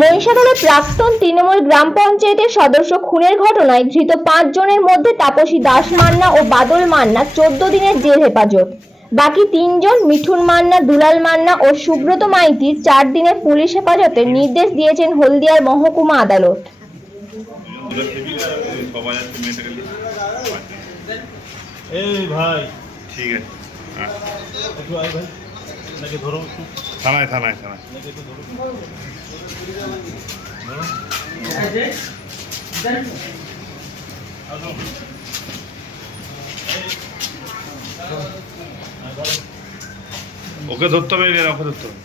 মহিষাদলের প্রাক্তন তৃণমূল গ্রাম পঞ্চায়েতের সদস্য খুনের ঘটনায় ধৃত 5 জনের মধ্যে তাপসী দাস মান্না ও বাদল মান্না 14 দিনের জেল হেফাজত। বাকি 3 জন মিঠুন মান্না, দুলাল মান্না ও সুব্রত মাইতির 4 দিনের পুলিশ হেফাজতের নির্দেশ দিয়েছেন হলদিয়ার মহকুমা আদালত। এই ভাই ঠিক আছে, একটু আয় ভাই, নাকি ধরো একটু থানায় থানায় থানায়। নাকি একটু ধরো ওকে ধরতে হবে, ওকে ধরতে হবে।